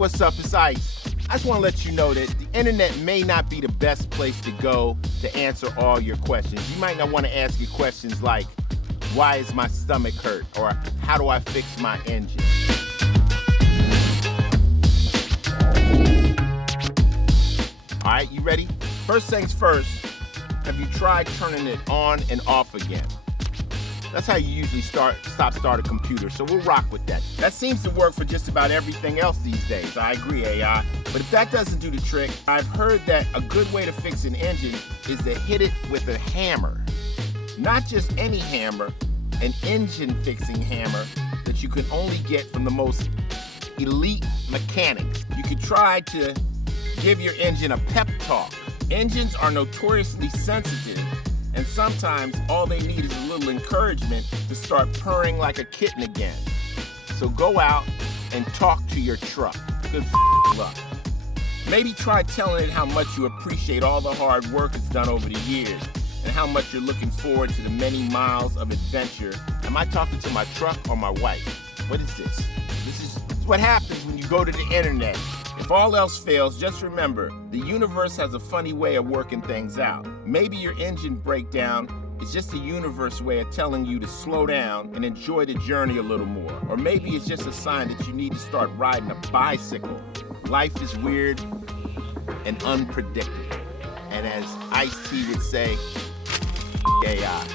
what's up? It's Ice. I just want to let you know that the internet may not be the best place to go to answer all your questions. You might not want to ask your questions like, why is my stomach hurt? Or how do I fix my engine? All right, you ready? First things first, have you tried turning it on and off again? That's how you usually start a computer, so we'll rock with that. That seems to work for just about everything else these days. I agree, AI. But if that doesn't do the trick, I've heard that a good way to fix an engine is to hit it with a hammer. Not just any hammer, an engine-fixing hammer that you can only get from the most elite mechanics. You could try to give your engine a pep talk. Engines are notoriously sensitive, and sometimes all they need is a little encouragement to start purring like a kitten again. So go out and talk to your truck. Good luck. Maybe try telling it how much you appreciate all the hard work it's done over the years and how much you're looking forward to the many miles of adventure. Am I talking to my truck or my wife? What is this? This is what happens when you go to the internet. If all else fails, just remember, the universe has a funny way of working things out. Maybe your engine breakdown is just the universe way of telling you to slow down and enjoy the journey a little more. Or maybe it's just a sign that you need to start riding a bicycle. Life is weird and unpredictable. And as Ice-T would say, AI.